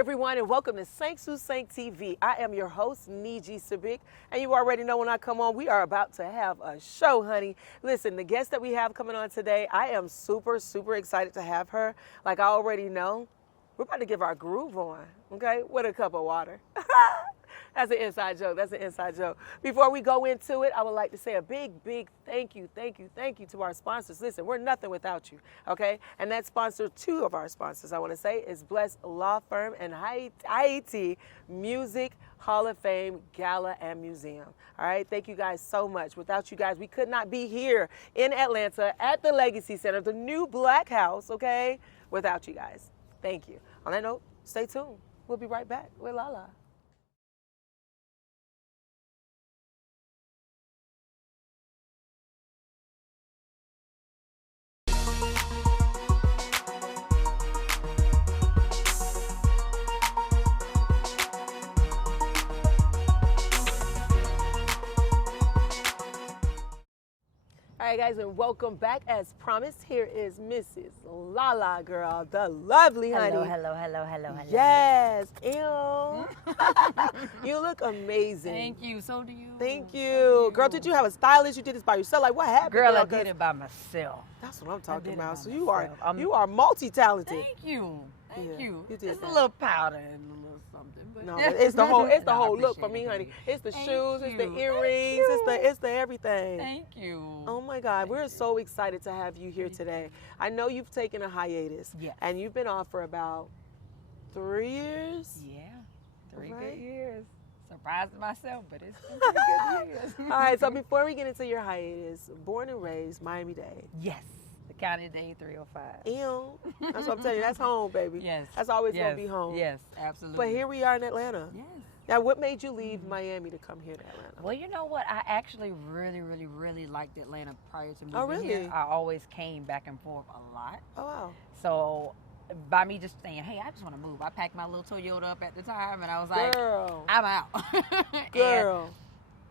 everyone, and welcome to Sank Sous Sank TV. I am your host, NJIE SABIK, and you already know when I come on, we are about to have a show, honey. Listen, the guest that we have coming on today, I am super excited to have her. Like I already know, we're about to give our groove on, okay, with a cup of water. That's an inside joke. That's an inside joke. Before we go into it, I would like to say a big thank you to our sponsors. Listen, we're nothing without you, okay? And that sponsor, two of our sponsors, I want to say, is Bless Law Firm and Haiti Music Hall of Fame Gala and Museum. All right, thank you guys so much. Without you guys, we could not be here in Atlanta at the Legacy Center, the new Black House, okay? Without you guys. Thank you. On that note, stay tuned. We'll be right back with Lalah. All right, guys, and welcome back. As promised, here is Mrs. Lalah, girl, the lovely honey. Hello. Yes, ew. You look amazing. Thank you. So do you. Thank you. Girl, did you have a stylist? You did this by yourself? Like, what happened? Girl, I did it by myself. That's what I'm talking about. So myself. you are multi-talented. Thank you. Thank you. You did Just that. a little powder and a little something. But No, but it's the whole No, I look for appreciate me, it, honey. baby. It's the Thank shoes, it's the you. earrings, Thank it's the everything. Thank you. Oh my God, we're so excited to have you here today. I know you've taken a hiatus. Yes. And you've been off for about 3 years. Yeah. 3 Right. good years. Surprised myself, but it's been 3 good years. All right, so before we get into your hiatus, born and raised Miami-Dade. Yes. The County Day 305. Ew. That's what I'm telling you. That's home, baby. Yes. That's always yes. going to be home. Yes, absolutely. But here we are in Atlanta. Yes. Now, what made you leave Miami to come here to Atlanta? Well, you know what? I actually really liked Atlanta prior to moving Oh, really? here. I always came back and forth a lot. Oh, wow. So by me just saying, hey, I just want to move, I packed my little Toyota up at the time, and I was like, Girl. I'm out. Girl. And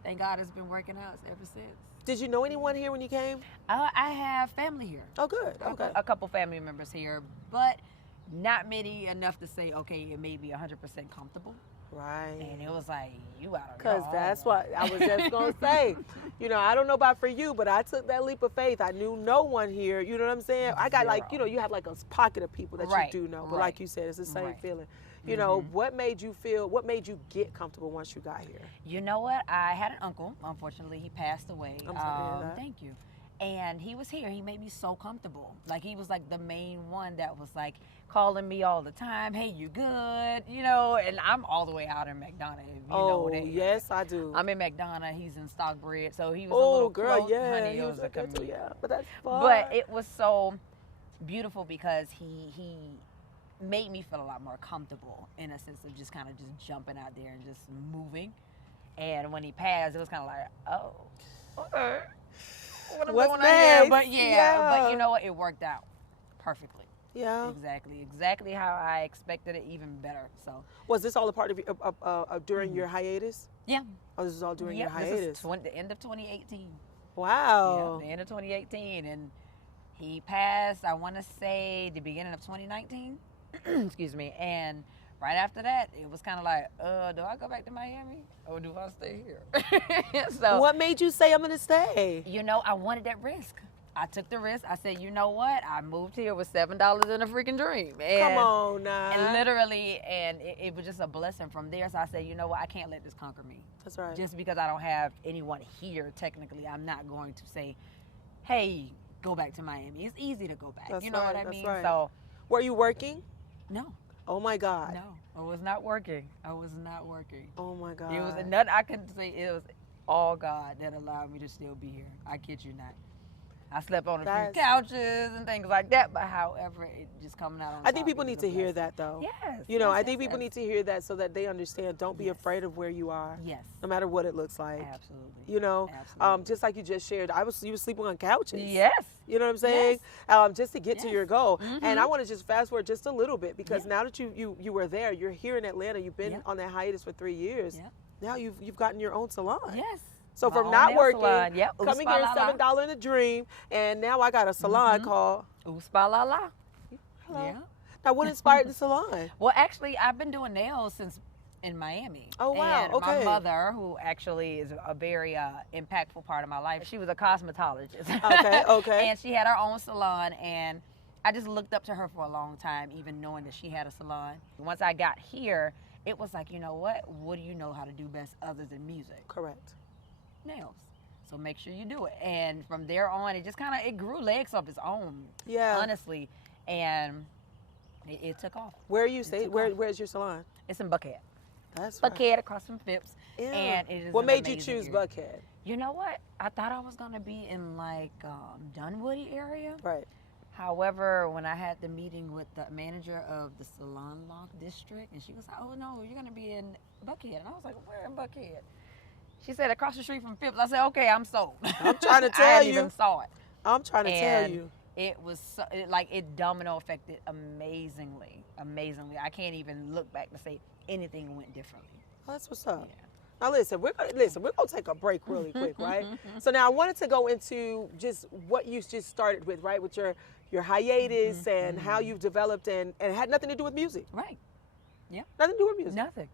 thank God it's been working out ever since. Did you know anyone here when you came? I have family here. Oh, good. Okay. A couple family members here, but not many enough to say, okay, it may be 100% comfortable. Right. And it was like, you out of Because that's what I was just going to say. You know, I don't know about for you, but I took that leap of faith. I knew no one here. You know what I'm saying? I got like, you know, you have like a pocket of people that Right, you do know. But right. like you said, it's the same Right. feeling. You know, what made you get comfortable once you got here? You know what? I had an uncle. Unfortunately, he passed away. I'm sorry to hear that. Thank you. And he was here. He made me so comfortable. Like, he was like the main one that was like calling me all the time. Hey, you good? You know, and I'm all the way out in McDonough. If you know Oh, that area. yes, I do. I'm in McDonough. He's in Stockbridge. So he was a Oh, little girl, close. yeah. Honey, He it was was a up there too, commute. yeah. But that's fun. But it was so beautiful because he made me feel a lot more comfortable in a sense of just kind of just jumping out there and just moving. And when he passed, it was kind of like, oh, okay. What's going on here? next? But Yeah. but you know what? It worked out perfectly. Yeah. Exactly how I expected it, even better. So Was this all a part of your, during your hiatus? yeah, Oh, this is all during your this hiatus? is the end of 2018. Wow. Yeah, the end of 2018, and he passed. I want to say the beginning of 2019. Excuse me. And right after that, it was kind of like, do I go back to Miami or do I stay here? So What made you say I'm going to stay? you know, I wanted that risk. I took the risk. I said, you know what? I moved here with $7 in a freaking dream. And, Come on now. And literally, and it was just a blessing from there. So I said, you know what? I can't let this conquer me. That's right. Just because I don't have anyone here, technically, I'm not going to say, hey, go back to Miami. It's easy to go back. That's you know right, what I that's mean? right. So, Were you working? no. Oh my God. No, I was not working. I was not working. Oh my God. It was nothing I couldn't say. It was all God that allowed me to still be here. I kid you not. I slept on a few couches and things like that, but however, it just coming out on I think top, people it need was to a hear blessing. that though. Yes. You know, yes, I think yes, people yes. need to hear that so that they understand. Don't be Yes. afraid of where you are, Yes. no matter what it looks like. Absolutely. You know, Absolutely. just like you just shared, you were sleeping on couches. Yes. You know what I'm saying? Just to get to Yes. your goal. Mhm. And I want to just fast forward just a little bit because Yeah. now that you were there, you're here in Atlanta. You've been Yep. on that hiatus for 3 years. Yep. Now you've gotten your own salon. Yes. So My from own not nail working, salon. Yep. coming Oospa here Lalah. $7 in a dream, and now I got a salon Mhm. called. Oospa Lalah. Hello. Yeah. Now, what inspired the salon? Well, actually, I've been doing nails since in Miami. Oh, wow. And Okay. my mother, who actually is a very impactful part of my life, she was a cosmetologist. Okay, okay. And she had her own salon, and I just looked up to her for a long time, even knowing that she had a salon. Once I got here, it was like, you know what? What do you know how to do best other than music? Correct. Nails. So make sure you do it. And from there on, it just it grew legs of its own. Yeah. Honestly. And it took off. Where are you staying? Where's your salon? It's in Buckhead. That's Buckhead right. across from Phipps. Yeah. And it is What an made you amazing choose area. Buckhead? You know what? I thought I was going to be in Dunwoody area. Right. However, when I had the meeting with the manager of the Salon Lock District, and she was like, oh, no, you're going to be in Buckhead. And I was like, where in Buckhead? She said, across the street from Phipps. I said, okay, I'm sold. I'm trying to I tell hadn't you. even saw it. I'm trying to tell And you. it was it domino affected amazingly. I can't even look back to say anything went differently. Oh, that's what's up. Yeah. Now listen, we're gonna take a break really quick, right? So now I wanted to go into just what you just started with, right? With your hiatus and how you've developed and it had nothing to do with music. Right. Yeah. Nothing to do with music. Nothing.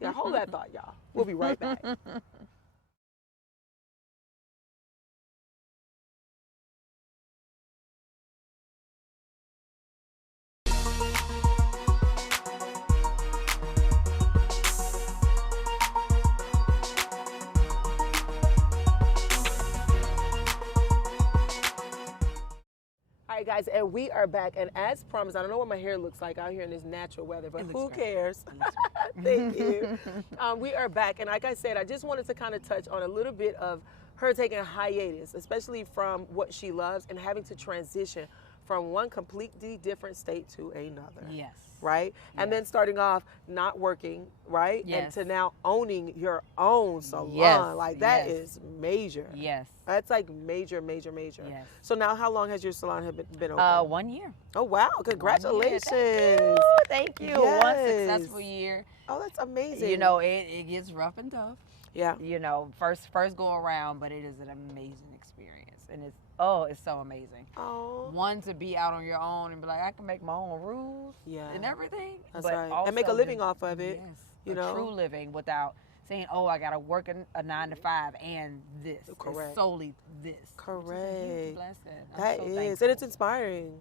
Yeah, hold that thought, y'all. We'll be right back. All right, guys, and we are back. And as promised, I don't know what my hair looks like out here in this natural weather, but who cares? Thank you. We are back, and like I said, I just wanted to kind of touch on a little bit of her taking a hiatus, especially from what she loves and having to transition from one completely different state to another. Yes. Right? And then starting off not working, right? Yes. And to now owning your own salon. Yes. Like that Yes. is major. Yes. That's like major, major, major. Yes. So now how long has your salon been open? 1 year. Oh, wow. Congratulations. Thank you. Yes. One successful year. Oh, that's amazing. You know, it gets rough and tough. Yeah. You know, first go around, but it is an amazing experience. And it's so amazing. Oh. One, to be out on your own and be like, I can make my own rules and everything. That's but right. also And make a living off of it. Yes. You a know? true living without saying, oh, I got to work a 9 to 5 and this. Correct. It's solely this. Correct. Which is a huge blessing. I'm That so is. thankful. And it's inspiring.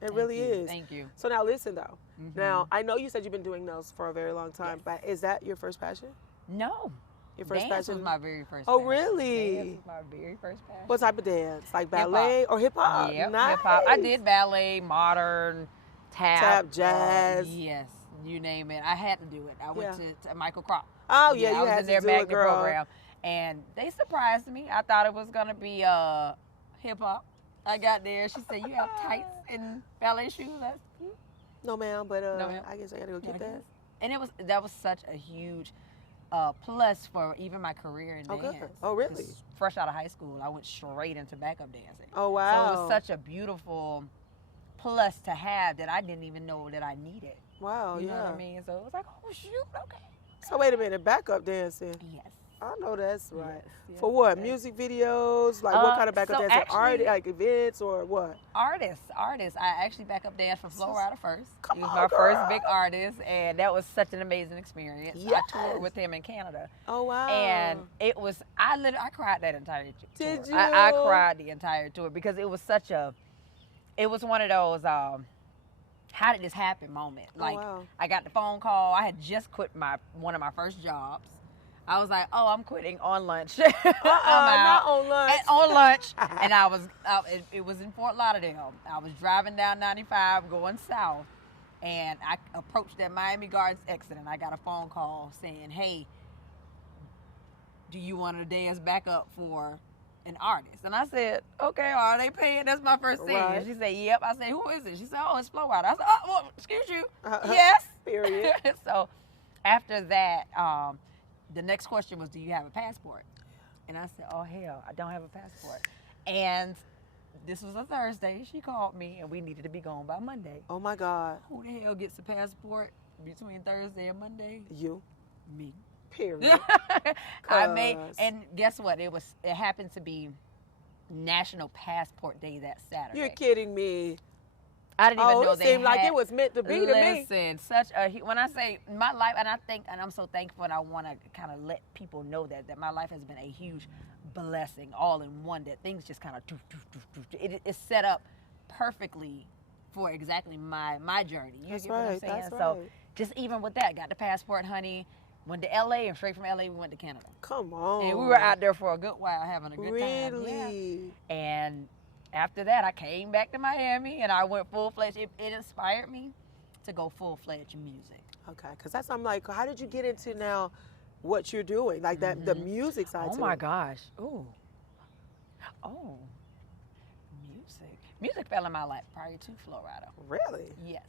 It really is. Thank you. So now listen, though. Now, I know you said you've been doing nails for a very long time, but is that your first passion? No. Your first Dance passion? was my very first Oh, passion. really? Dance was my very first passion. What type of dance? Like ballet or hip hop? Yep, Nice. hip hop. I did ballet, modern, tap, jazz. Yes, you name it. I had to do it. I went to Michael Crop. Oh, yeah, I you was had in to their do it, magnet girl. program, and they surprised me. I thought it was gonna be hip hop. I got there. She said, "You have tights and ballet shoes." No, ma'am, but No, ma'am. I guess I gotta go get that. And that was such a huge plus for even my career in Oh, good. dance. Oh, really? 'Cause fresh out of high school, I went straight into backup dancing. Oh, wow. So it was such a beautiful plus to have that I didn't even know that I needed. Wow, You yeah. know what I mean? So it was like, oh, shoot, okay. So wait a minute, backup dancing. Yes. I know that's right. Yes, For what? yes. Music videos? Like what kind of backup so dancing? Art, actually- like events or what? Artists. I actually backup danced for Flo Rida first. Come He was on, my girl. first big artist, and that was such an amazing experience. Yes. I toured with him in Canada. Oh, wow. And it was, I cried that entire tour. Did I you? cried the entire tour because it was it was one of those, how did this happen moment. Like, wow. I got the phone call. I had just quit one of my first jobs. I was like, oh, I'm quitting on lunch. I'm out. Not on lunch. And on lunch. And it was in Fort Lauderdale. I was driving down 95 going south. And I approached that Miami Gardens exit and I got a phone call saying, hey, do you want to dance back up for an artist? And I said, okay, are they paying? That's my first thing. Right. And she said, yep. I said, who is it? She said, oh, it's Flo Rida. I said, oh, well, excuse you. Uh-huh. Yes. Period. So after that, the next question was, do you have a passport? And I said, oh, hell, I don't have a passport. And this was a Thursday. She called me, and we needed to be gone by Monday. Oh, my God. Who the hell gets a passport between Thursday and Monday? You. Me. Period. And guess what? It happened to be National Passport Day that Saturday. You're kidding me. I didn't even know it they seemed like had- it was meant to be to me. Listen, when I say my life, and I'm so thankful, and I want to kind of let people know that my life has been a huge blessing, all in one. That things just kind of it's set up perfectly for exactly my journey. You That's get what I'm right. saying? That's So right. just even with that, got the passport, honey. Went to LA, and straight from LA we went to Canada. Come on. And we were out there for a good while having a good time. Really? Yeah. And after that, I came back to Miami and I went full-fledged. It inspired me to go full-fledged in music. Okay, because I'm like, how did you get into now what you're doing? Like that, the music side Oh to my it. gosh. Ooh. Oh. Music. Music fell in my lap prior to Florida. Really? Yes.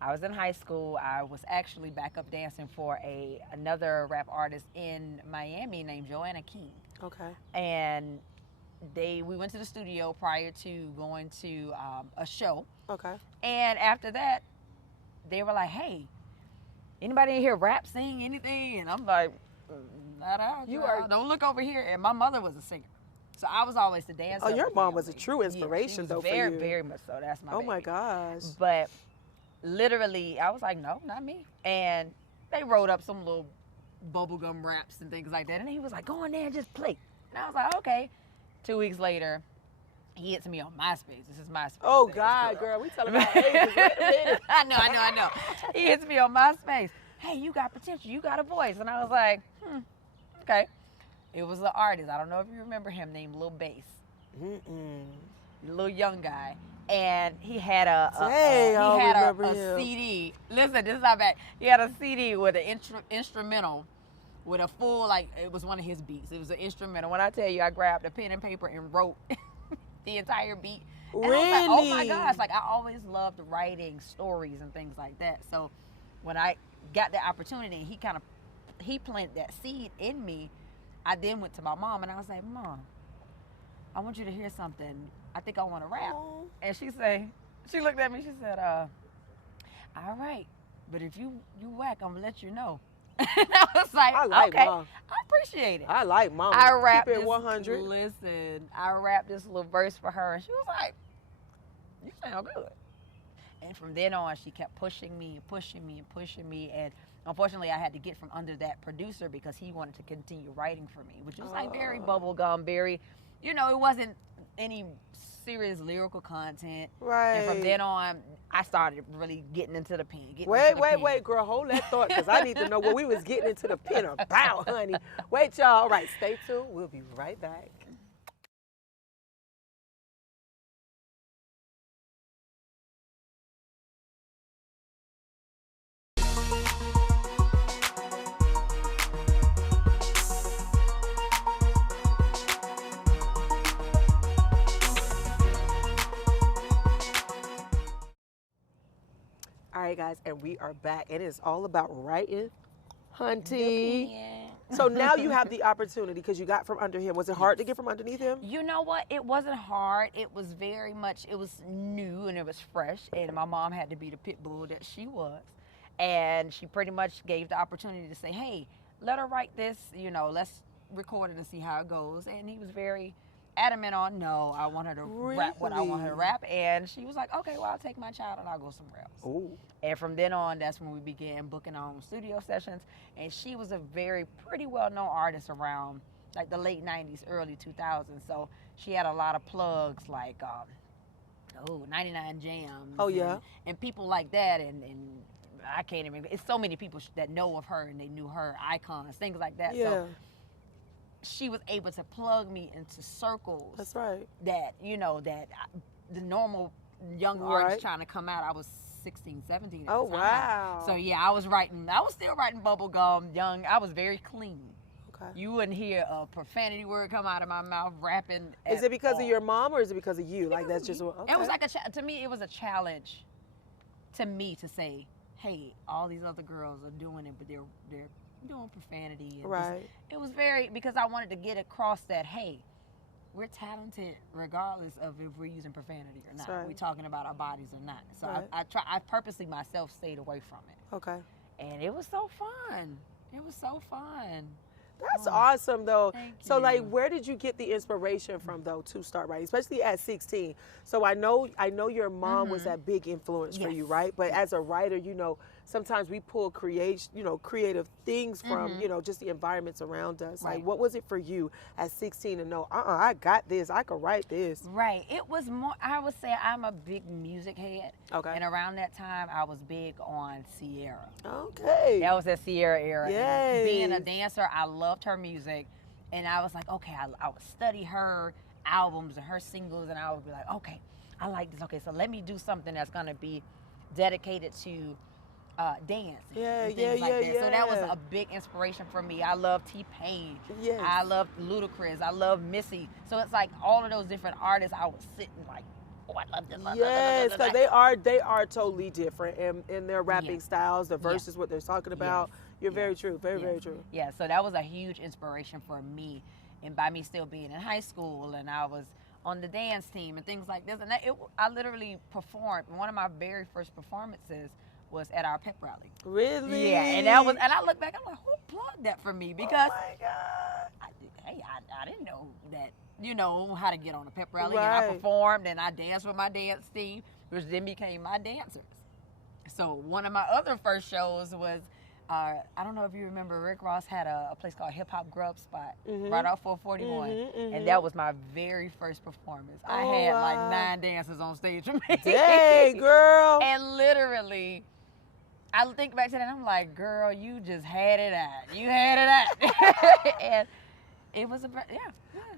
I was in high school. I was actually backup dancing for another rap artist in Miami named Joanna King. Okay. And we went to the studio prior to going to a show. Okay. And after that, they were like, "Hey, anybody in here rap, sing, anything?" And I'm like, "Not out. Don't look over here." And my mother was a singer, so I was always the dancer. Oh, your mom was a true inspiration, though, for very, you. very much so. That's my. Oh baby. my gosh. But literally, I was like, "No, not me." And they wrote up some little bubblegum raps and things like that. And he was like, "Go in there and just play." And I was like, "Okay." 2 weeks later, he hits me on MySpace. This is MySpace. Oh days, God, girl, we telling about ages. Wait a minute. I know. He hits me on MySpace. "Hey, you got potential. You got a voice." And I was like, okay. It was an artist. I don't know if you remember him, named Lil Bass. Little young guy. And he had a CD. Listen, this is how bad. He had a CD with an instrumental with a full, like, it was one of his beats. It was an instrumental. When I tell you, I grabbed a pen and paper and wrote the entire beat. And Really? I was like, oh my gosh. Like, I always loved writing stories and things like that. So when I got the opportunity, he planted that seed in me. I then went to my mom and I was like, "Mom, I want you to hear something. I think I want to rap." Oh. And she looked at me, she said, "All right, but if you whack, I'm gonna let you know." And I was like, I like "Okay, Mom. I appreciate it." I like Mom. I rapped Keep it this, 100. Listen, I rapped this little verse for her, and she was like, "You sound good." And from then on, she kept pushing me, and unfortunately, I had to get from under that producer because he wanted to continue writing for me, which was like very bubblegum, very, it wasn't any serious lyrical content. Right. And from then on, I started really getting into the pen. Wait, girl, hold that thought, because I need to know what we was getting into the pen about, honey. Wait, y'all. All right, stay tuned. We'll be right back. All right, guys, and we are back. It is all about writing, hunting. So now you have the opportunity because you got from under him. Was it hard to get from underneath him? You know what? It wasn't hard. It was very much, it was new and it was fresh. And my mom had to be the pit bull that she was. And she pretty much gave the opportunity to say, "Hey, let her write this, let's record it and see how it goes." And he was very adamant on, "No, I want her to rap what I want her to rap." And she was like, "Okay, well, I'll take my child and I'll go somewhere else." Ooh. And from then on, that's when we began booking our own studio sessions. And she was a pretty well-known artist around like the late 90s, early 2000s. So she had a lot of plugs like 99 Jams. Oh, yeah. And people like that. And I can't even, it's so many people that know of her and they knew her, icons, things like that. Yeah. So she was able to plug me into circles. That's right. That, the normal young artist trying to come out, I was 16, 17 at the time. Wow. So yeah, I was still writing bubblegum, young. I was very clean. Okay. You wouldn't hear a profanity word come out of my mouth rapping. Is it because of your mom or is it because of you? Like that's just okay. It was like to me, it was a challenge to me to say, "Hey, all these other girls are doing it, but they're doing profanity." And right. It was because I wanted to get across that, hey, we're talented regardless of if we're using profanity or not. Right. We're talking about our bodies or not. So right. I purposely myself stayed away from it. Okay. And it was so fun. It was so fun. That's awesome, though. Thank So, like, you. where did you get the inspiration from, though, to start writing, especially at 16? So, I know your mom was that big influence for you, Yes. right? But as a writer, you know, sometimes we pull creative things from, you know, just the environments around us. Right. Like, what was it for you at 16 to know, I got this, I could write this? Right. It was more, I would say I'm a big music head. Okay. And around that time, I was big on Sierra. Okay. That was that Sierra era. Yes. And being a dancer, I loved her music. And I was like, okay, I would study her albums and her singles, and I would be like, okay, I like this. Okay, so let me do something that's going to be dedicated to dance and things like that. So that was a big inspiration for me. I love T-Pain. Yes. I love Ludacris. I love Missy. So it's like all of those different artists, I was sitting like, oh, I love this. Yes, because they are totally different in their rapping styles, the verses, what they're talking about. You're very true, very true. Yeah, so that was a huge inspiration for me, and by me still being in high school, and I was on the dance team and things like this, and I literally performed. One of my very first performances was at our pep rally. Really? Yeah, and I look back, I'm like, who plugged that for me? Because oh my God. I didn't know that, you know, how to get on a pep rally, Right. and I performed and I danced with my dance team, which then became my dancers. So one of my other first shows was, I don't know if you remember, Rick Ross had a place called Hip Hop Grub Spot right off 441, and that was my very first performance. I had like 9 dancers on stage with me. Dang, girl. And literally, I think back to that, and I'm like, girl, you just had it at. You had it at. And it was yeah.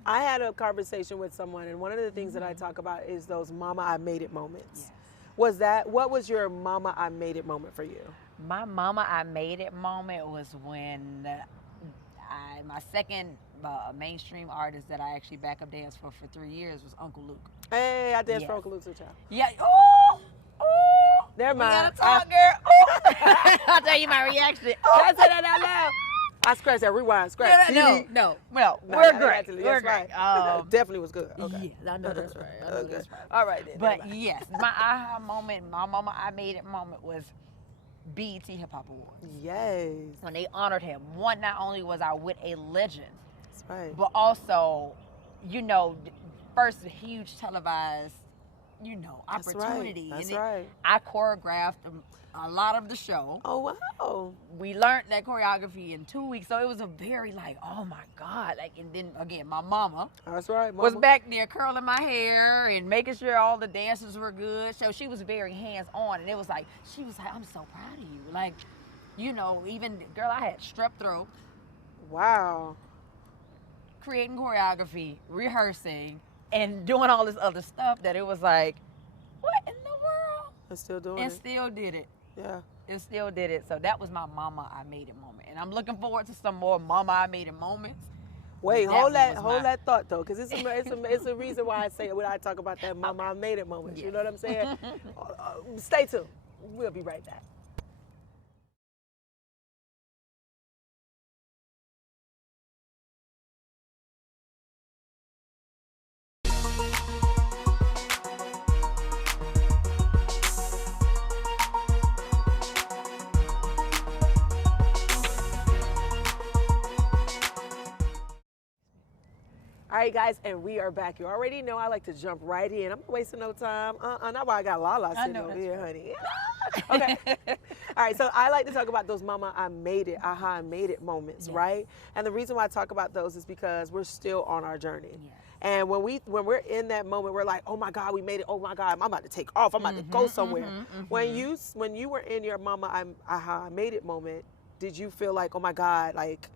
I had a conversation with someone, and one of the things that I talk about is those mama I made it moments. Yes. What was your mama I made it moment for you? My mama I made it moment was when my second mainstream artist that I actually backup danced for 3 years was Uncle Luke. Hey, I danced for Uncle Luke too, child. Yeah. Oh. Never mind. We gotta talk, girl. Oh. I'll tell you my reaction. I said that out loud. I scratched that. Rewind. Scratch. No. No, We're I great. actually- We're that's great. right. Definitely was good. Okay. Yeah, I know that's right. I know Okay. that's right. All right then. But yes, my aha moment, my mama I made it moment was BET Hip Hop Awards. Yes. When they honored him. One, not only was I with a legend, That's right. but also, you know, first huge televised, you know, opportunity. That's And right. I choreographed a lot of the show. Oh, wow. We learned that choreography in 2 weeks, so it was a very like, oh my God. Like, and then again, my mama That's right, mama. was back there curling my hair and making sure all the dancers were good. So she was very hands-on, and it was like, she was like, I'm so proud of you. Like, you know, even, girl, I had strep throat, Wow. creating choreography, rehearsing, and doing all this other stuff that it was like, what in the world? I'm still doing And it. still did it. Yeah. And still did it. So that was my mama I made it moment. And I'm looking forward to some more mama I made it moments. Wait, That hold one that, was hold mine. that thought though, because it's a reason why I say it when I talk about that mama I made it moment. You know what I'm saying? Stay tuned. We'll be right back. All right, guys, and we are back. You already know I like to jump right in. I'm not wasting no time. Not why I got Lalah sitting know over that's here, right. honey. Okay. All right, so I like to talk about those mama I made it, aha I made it moments, right? And the reason why I talk about those is because we're still on our journey. Yes. And when we're in that moment, we're like, oh my God, we made it. Oh my God, I'm about to take off. I'm about to go somewhere. When you were in your mama aha I made it moment, did you feel like, oh my God, like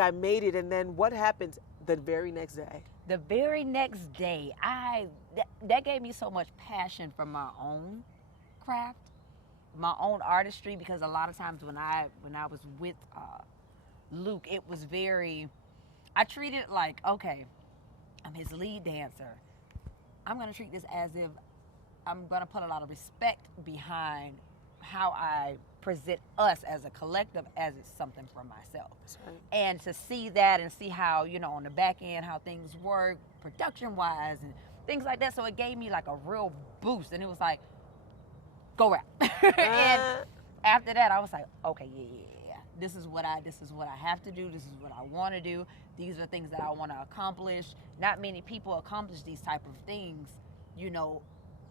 I made it? And then what happened the very next day? The very next day, that gave me so much passion for my own craft, my own artistry, because a lot of times when I was with Luke, it was I treated it like, okay, I'm his lead dancer. I'm gonna treat this as if I'm gonna put a lot of respect behind how I present us as a collective as it's something for myself. That's right. And to see that and see how, you know, on the back end, how things work production wise and things like that. So it gave me like a real boost, and it was like, go rap. And after that, I was like, okay, yeah. this is what I have to do. This is what I want to do. These are things that I want to accomplish. Not many people accomplish these type of things, you know,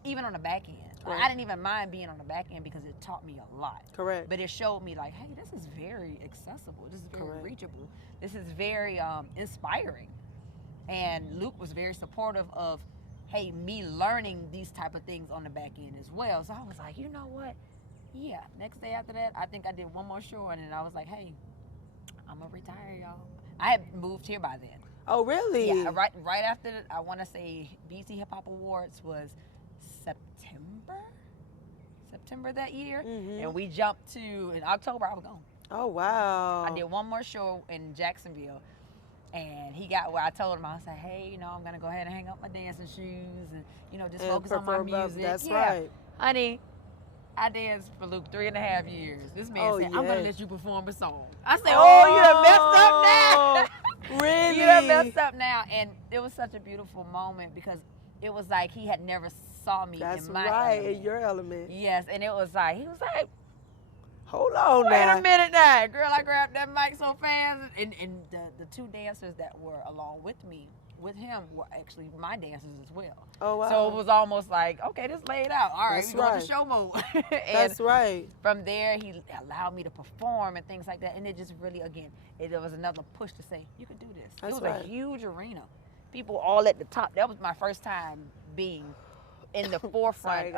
even on the back end. Like, I didn't even mind being on the back end because it taught me a lot. Correct. But it showed me like, hey, this is very accessible. This is very reachable. This is very inspiring. And Luke was very supportive of, hey, me learning these type of things on the back end as well. So I was like, you know what? Yeah. Next day after that, I think I did one more show, and then I was like, hey, I'm gonna retire, y'all. I had moved here by then. Oh, really? Yeah. Right after, I want to say BT Hip Hop Awards was September that year, and we jumped to, in October, I was gone. Oh, wow. I did one more show in Jacksonville, and he got where I told him, I said, hey, you know, I'm going to go ahead and hang up my dancing shoes and, you know, just focus on my music. That's right. Honey, I danced for Luke 3.5 years. This man said, I'm going to let you perform a song. I said, oh, you done messed up now. Really? You done messed up now. And it was such a beautiful moment because it was like he had never saw me in my element. In your element. Yes, and it was like, he was like, hold on wait now. a minute now. Girl, I grabbed that mic so fast. And the two dancers that were along with me, with him, were actually my dancers as well. Oh, wow. So it was almost like, okay, this laid out. All right, we're going to show mode. That's right. From there, he allowed me to perform and things like that. And it just really, again, it was another push to say, you can do this. That's it was a huge arena. People all at the top. That was my first time being in the forefront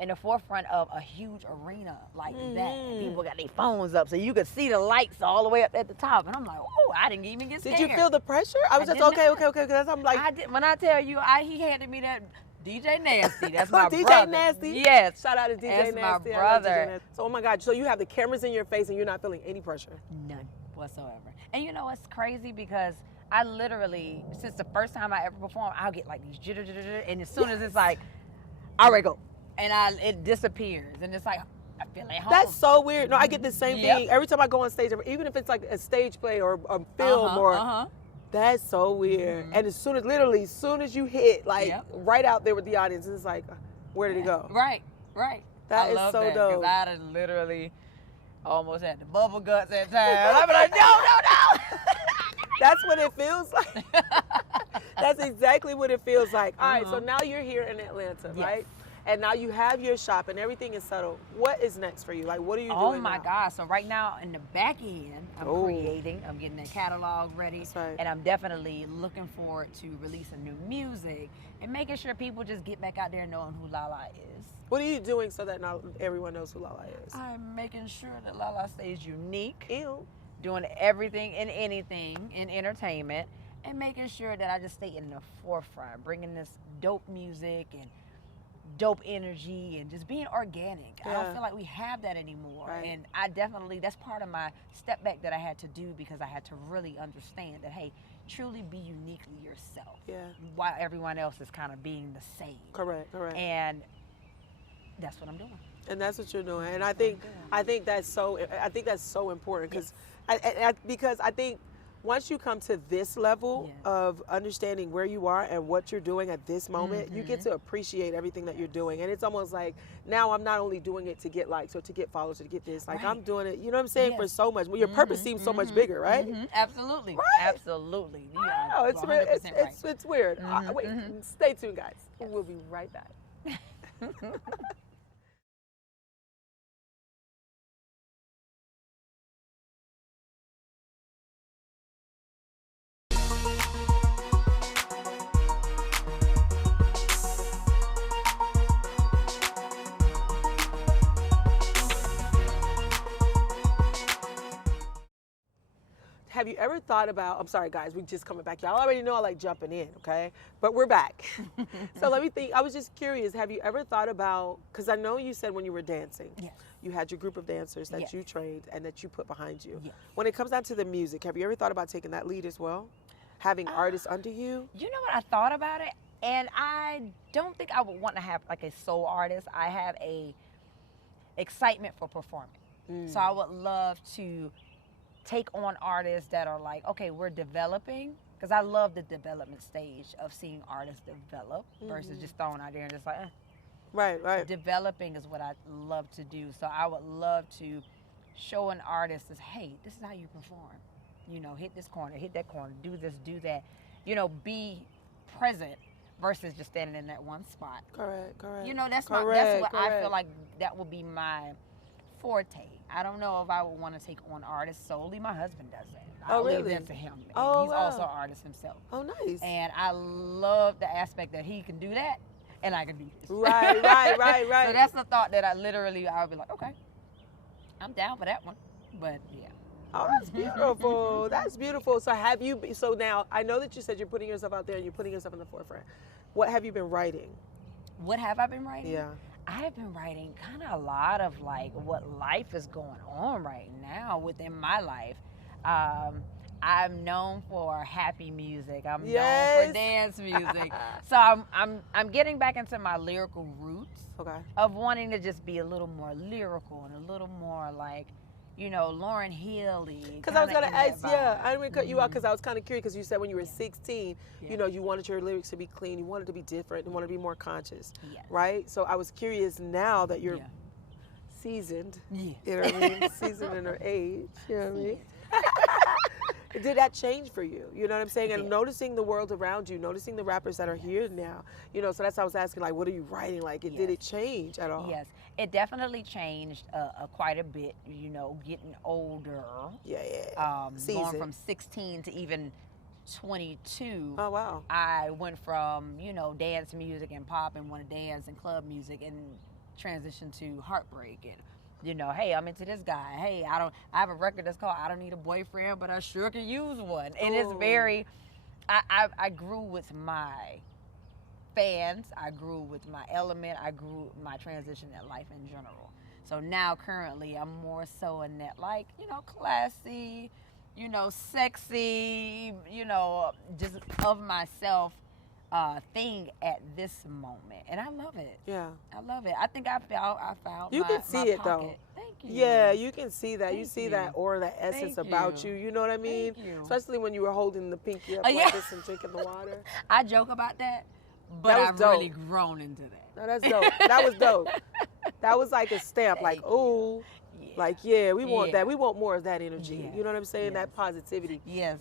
in the forefront of a huge arena like that. And people got their phones up so you could see the lights all the way up at the top. And I'm like, oh, I didn't even get scared. Did you feel the pressure? I was just okay. Because I'm like, I did. When I tell you, he handed me that DJ Nasty. That's my DJ brother. Nasty? Yes. Shout out to DJ Nasty. That's my brother. So, oh my God. So you have the cameras in your face and you're not feeling any pressure? None whatsoever. And you know what's crazy? Because I literally, since the first time I ever performed, I'll get like these jitter, and as soon as it's like, all right, go. And it disappears. And it's like, I feel like home. That's so weird. No, I get the same thing. Every time I go on stage, even if it's like a stage play or a film that's so weird. And as soon as you hit, like right out there with the audience, it's like, where did it go? Right. That is so dope. Because I had literally almost had the bubble guts at times. I'd be like, no. That's what it feels like. That's exactly what it feels like. All right, so now you're here in Atlanta, right? And now you have your shop and everything is settled. What is next for you? Like, what are you doing Oh my now? God. So right now in the back end, I'm creating, I'm getting that catalog ready. That's right. And I'm definitely looking forward to releasing new music and making sure people just get back out there knowing who Lalah is. What are you doing so that now everyone knows who Lalah is? I'm making sure that Lalah stays unique. Ew. Doing everything and anything in entertainment and making sure that I just stay in the forefront, bringing this dope music and dope energy and just being organic. I don't feel like we have that anymore. Right. And I definitely, that's part of my step back that I had to do because I had to really understand that, hey, truly be uniquely yourself. Yeah. While everyone else is kind of being the same. Correct. And that's what I'm doing. And that's what you're doing. And I think that's so important because I think once you come to this level of understanding where you are and what you're doing at this moment, you get to appreciate everything that you're doing. And it's almost like now I'm not only doing it to get likes or to get followers or to get this. Like I'm doing it, you know what I'm saying, for so much. Well, your purpose seems so much bigger, right? Absolutely. Right? Absolutely. Wow, it's weird. Wait, stay tuned, guys. We'll be right back. Have you ever thought about, I'm sorry guys, we just coming back. Y'all already know I like jumping in, okay? But we're back. So let me think, I was just curious, have you ever thought about, because I know you said when you were dancing, you had your group of dancers that you trained and that you put behind you. When it comes down to the music, have you ever thought about taking that lead as well? Having artists under you? You know what, I thought about it, and I don't think I would want to have like a sole artist. I have a excitement for performing. So I would love to take on artists that are like, okay, we're developing, because I love the development stage of seeing artists develop versus just throwing out there and just like, Right. Developing is what I love to do. So I would love to show an artist is, hey, this is how you perform. You know, hit this corner, hit that corner, do this, do that. You know, be present versus just standing in that one spot. Correct. You know, that's correct, that's what I correct. feel like that would be my forte. I don't know if I would want to take on artists solely. My husband does that. I'll leave really? that to him. Oh, He's wow. also an artist himself. Oh, nice. And I love the aspect that he can do that and I can do this. Right. So that's the thought that I'll be like, okay, I'm down for that one. But yeah. Oh, that's beautiful. That's beautiful. So so now I know that you said you're putting yourself out there and you're putting yourself in the forefront. What have you been writing? What have I been writing? Yeah. I have been writing kind of a lot of like what life is going on right now within my life. I'm known for happy music. I'm known for dance music. So I'm getting back into my lyrical roots of wanting to just be a little more lyrical and a little more like, you know, Lauryn Hill-y. Because I was going to ask, I didn't mean to cut you out because I was kind of curious because you said when you were 16, you know, you wanted your lyrics to be clean, you wanted to be different, you wanted to be more conscious, right? So I was curious now that you're seasoned, you know what I mean, seasoned in her age, you know what I mean? Did that change for you? You know what I'm saying? And noticing the world around you, noticing the rappers that are here now, you know, so that's why I was asking, like, what are you writing? Like, did it change at all? Yes, it definitely changed quite a bit, you know, getting older. Going from 16 to even 22. Oh, wow. I went from, you know, dance music and pop and want to dance and club music and transitioned to heartbreak and, you know, hey, I'm into this guy. Hey, I have a record that's called I Don't Need a Boyfriend, but I sure could use one. And it's very, I grew with my fans. I grew with my element. I grew my transition in life in general. So now currently I'm more so in that, like, you know, classy, you know, sexy, you know, just of myself thing at this moment, and I love it. Yeah, I love it. I think I found. You can see it though. Thank you. Yeah, you can see that. You see that aura, that essence about you. You know what I mean? Thank you. Especially when you were holding the pinky up like this and drinking the water. I joke about that, but I've really grown into that. No, that's dope. That was dope. That was like a stamp. Like, ooh, like we want that. We want more of that energy. Yes. You know what I'm saying? That positivity. Yes,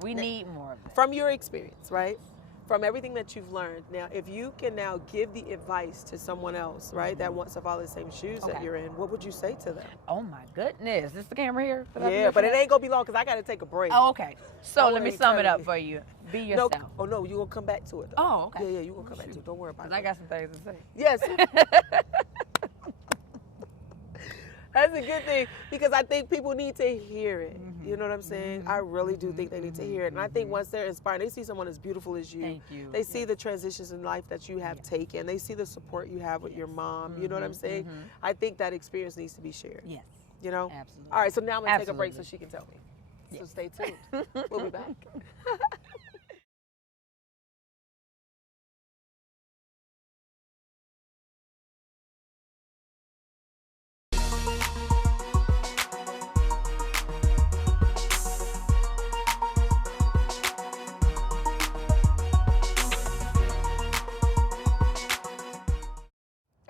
we need more of that. From your experience, right? From everything that you've learned, now if you can now give the advice to someone else, right, that wants to follow the same shoes that you're in, what would you say to them? Oh my goodness, is this the camera here? Yeah, but it ain't gonna be long because I gotta take a break. Oh, okay. So let me sum it up for you. Be yourself. No, oh no, you gonna come back to it. Though. Oh, okay. Yeah, you gonna come back to it. Don't worry about it. I got some things to say. Yes. That's a good thing because I think people need to hear it. You know what I'm saying? I really do think they need to hear it. And I think once they're inspired, they see someone as beautiful as you. Thank you. They see the transitions in life that you have taken. They see the support you have with your mom. You know what I'm saying? I think that experience needs to be shared. Yes. You know? Absolutely. All right, so now I'm going to take a break so she can tell me. So stay tuned. We'll be back.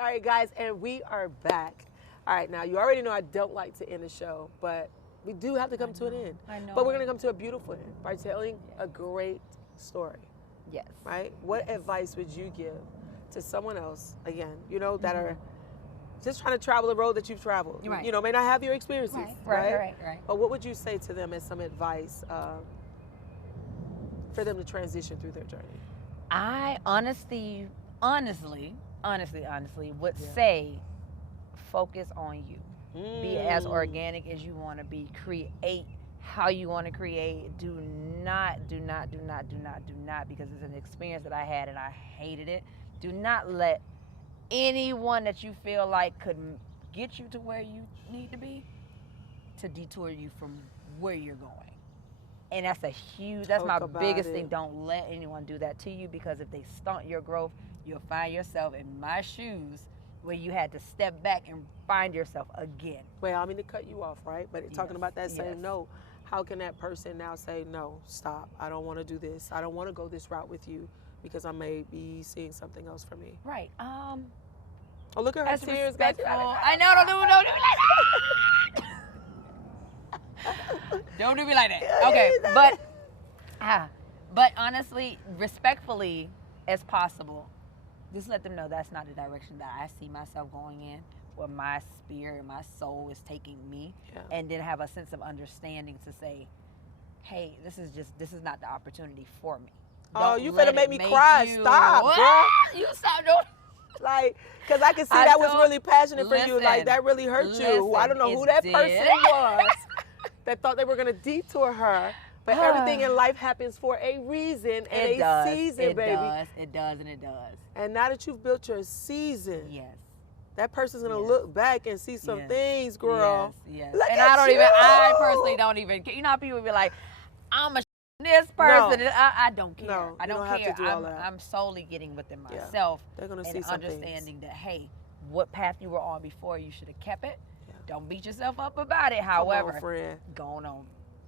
All right, guys, and we are back. All right, now you already know I don't like to end the show, but we do have to come to an end. I know. But we're going to come to a beautiful end by telling a great story. Yes. Right? What advice would you give to someone else, again, you know, that are just trying to travel the road that you've traveled? Right. You know, may not have your experiences. Right. But what would you say to them as some advice for them to transition through their journey? I honestly would say focus on you. Be as organic as you want to be. Create how you want to create. Do not, because it's an experience that I had and I hated it. Do not let anyone that you feel like could get you to where you need to be to detour you from where you're going. And that's my biggest thing. Don't let anyone do that to you, because if they stunt your growth, you'll find yourself in my shoes where you had to step back and find yourself again. Well, I mean to cut you off, right? But talking about that same note, how can that person now say, no, stop, I don't want to do this. I don't want to go this route with you because I may be seeing something else for me. Right. Oh, look at her tears. I know, don't do like that. Don't do me like that. Okay, but honestly, respectfully as possible, just let them know that's not the direction that I see myself going in, where my spirit, my soul is taking me, and then have a sense of understanding to say, hey, this is not the opportunity for me. Oh, you finna make me cry. Stop, bro. You stop doing. Like, because I can see that was really passionate for you. Like, that really hurt you. I don't know who that person was that thought they were going to detour her. But everything in life happens for a reason and a season, baby. It does, and it does. And now that you've built your season, yes, that person's going to look back and see some things, girl. Yes. Look And at I personally don't even, you know how people be like, I'm a this person. No. I don't care. No, I don't care. Have to do all that. I'm solely getting within myself. They're gonna see and some understanding things. that, hey, what path you were on before, you should have kept it. Yeah. Don't beat yourself up about it. However, come on, friend. Going on.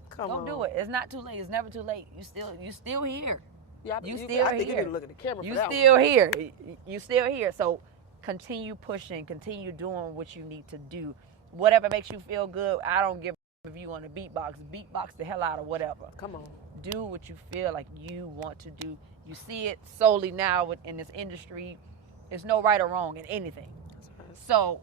Come Don't do it. It's not too late. It's never too late. You still here. Yeah, I think you need to look at the camera. You still here. You still here. So continue pushing. Continue doing what you need to do. Whatever makes you feel good. I don't give a if you want to beatbox the hell out of whatever. Come on. Do what you feel like you want to do. You see it solely now in this industry. There's no right or wrong in anything. Right. So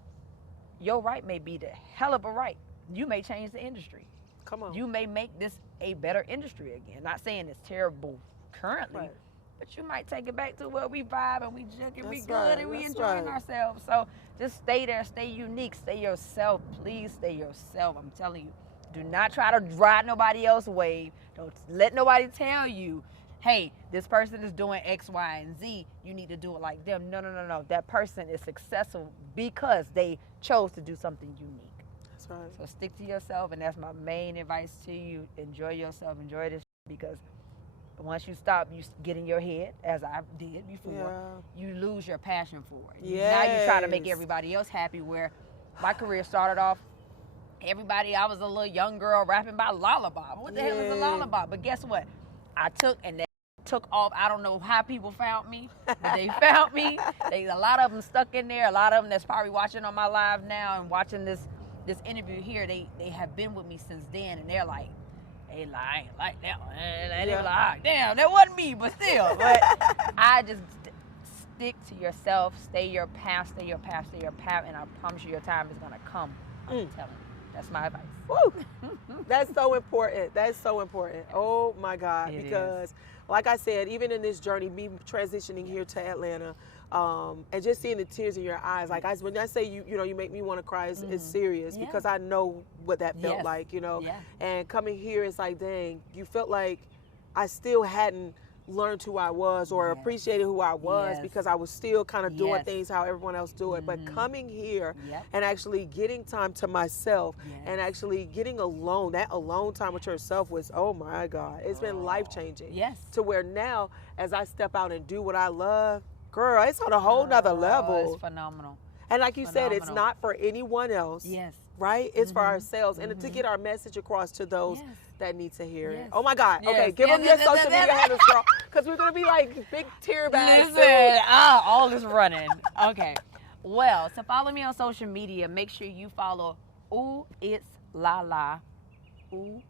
your right may be the hell of a right. You may change the industry. Come on. You may make this a better industry again. Not saying it's terrible currently, but you might take it back to where we vibe and we junk and we good and we enjoying ourselves. So just stay there, stay unique, stay yourself. Please stay yourself. I'm telling you. Do not try to ride nobody else's wave. Don't let nobody tell you, hey, this person is doing X, Y, and Z. You need to do it like them. No. That person is successful because they chose to do something unique. That's right. So stick to yourself, and that's my main advice to you. Enjoy yourself. Enjoy this because once you stop, you get in your head, as I did before, you lose your passion for it. Yes. Now you try to make everybody else happy, where my career started off, I was a little young girl rapping about Lalah. What the hell is a Lalah? But guess what? I took off. I don't know how people found me, but they found me. A lot of them stuck in there. A lot of them that's probably watching on my live now and watching this interview here, they have been with me since then, and they're like, hey, I ain't like that one. And they were like, damn, that wasn't me, but still. But I just stick to yourself, stay your path, and I promise you your time is going to come. I'm telling you. That's my advice. Woo! That's so important. That's so important. Oh my God. Because like I said, even in this journey, me transitioning here to Atlanta, and just seeing the tears in your eyes, like when I say you make me want to cry, it's serious because I know what that felt like, and coming here, it's like, dang, you felt like I still hadn't learned who I was or appreciated who I was because I was still kind of doing things how everyone else do it. But coming here and actually getting time to myself and actually getting alone, that alone time with yourself was, oh my God, it's been life-changing. Yes. To where now, as I step out and do what I love, girl, it's on a whole nother level. It's phenomenal. And like you said, it's not for anyone else. Yes. Right? It's for ourselves and to get our message across to those that need to hear it. Oh my God. Okay, give them your social media handles, girl, because we're going to be like big tear bags. Listen, all is running. Okay. Well, to follow me on social media, make sure you follow Ooh, It's Lalah. Ooh,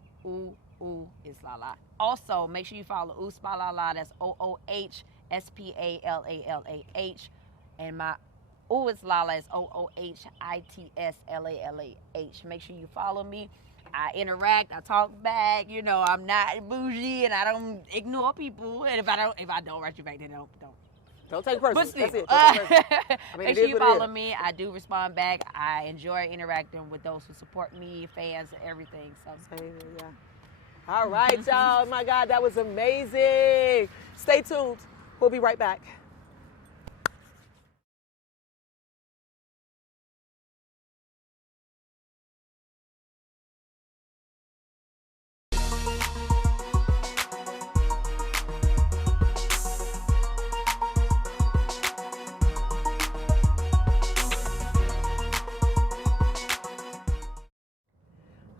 It's Lalah. Also, make sure you follow Ooh Spalallah. That's OOHSPALALAH. And my Ooh, It's Lalah is OOHITSLALAH. Make sure you follow me. I interact, I talk back, I'm not bougie and I don't ignore people. And if I don't write you back, then don't take it personal. But still, that's it. Make sure you follow me. I do respond back. I enjoy interacting with those who support me, fans, everything. So all right, y'all. My God, that was amazing. Stay tuned. We'll be right back.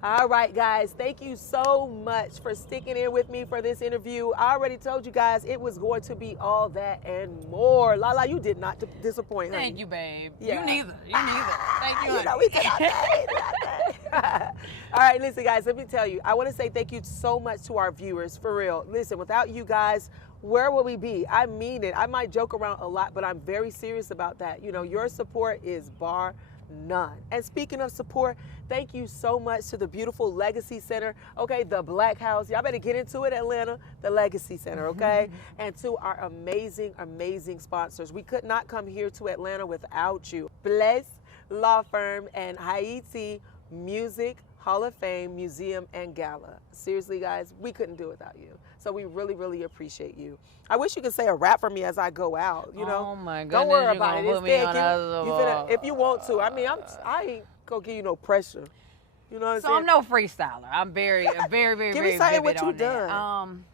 All right, guys, thank you so much for sticking in with me for this interview. I already told you guys it was going to be all that and more. Lala, you did not disappoint, honey. Thank you, babe. Yeah. You neither. Thank you, You know, honey. we cannot All right, listen, guys, let me tell you, I want to say thank you so much to our viewers, for real. Listen, without you guys, where will we be? I mean it. I might joke around a lot, but I'm very serious about that. You know, your support is bar none. And speaking of support, thank you so much to the beautiful Legacy Center, okay, the Black House. Y'all better get into it, Atlanta, the Legacy Center, okay? And to our amazing, amazing sponsors. We could not come here to Atlanta without you. Bless Law Firm and Haiti Music Hall of Fame Museum and Gala. Seriously, guys, we couldn't do it without you. So we really, really appreciate you. I wish you could say a rap for me as I go out, you know? Oh my goodness. Don't worry about it. Put me on If you want to. I mean, I ain't gonna give you no pressure. You know what I'm So saying? I'm no freestyler. I'm very, very, Give very me something vivid what you on that. done.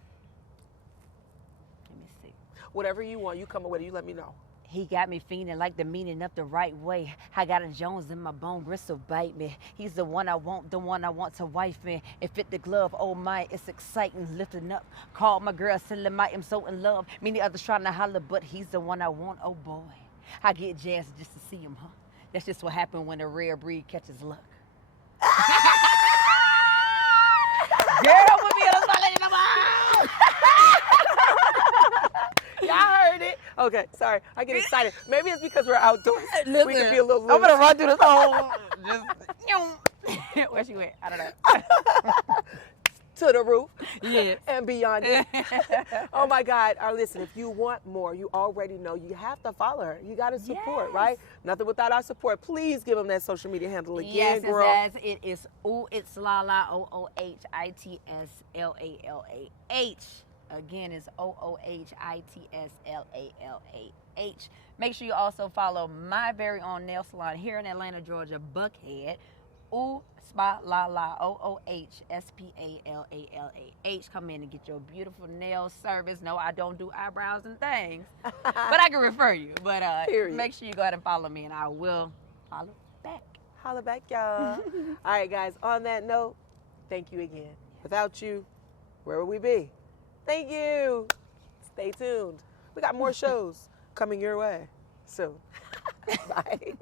Let me see. Whatever you want, you come up with it. You let me know. He got me feeling like the meaning of the right way. I got a Jones in my bone, gristle bite me. He's the one I want to wife me. It fit the glove, oh my, it's exciting, lifting up. Called my girl, selling my, I'm so in love. Many others trying to holler, but he's the one I want, oh boy. I get jazzed just to see him, huh? That's just what happened when a rare breed catches luck. Girl, don't put me on the spot, let it come out. Y'all heard it. Okay, sorry. I get excited. Maybe it's because we're outdoors. Listen, We can be a little loose. I'm gonna run through this whole. Where she went? I don't know. To the roof. Yes. And beyond it. Oh my God. Listen, if you want more, you already know you have to follow her. You got to support, Yes. right? Nothing without our support. Please give them that social media handle again, Yes, girl. it is. It's Lalah, OOHITSLALAH. Again, it's OOHITSLALAH. Make sure you also follow my very own nail salon here in Atlanta, Georgia, Buckhead. Spot Lalah, OOHSPALALAH. Come in and get your beautiful nail service. No, I don't do eyebrows and things, but I can refer you. But make sure you go ahead and follow me, and I will follow back. Holla back, y'all. All right, guys. On that note, thank you again. Without you, where would we be? Thank you. Stay tuned. We got more shows coming your way soon. Bye.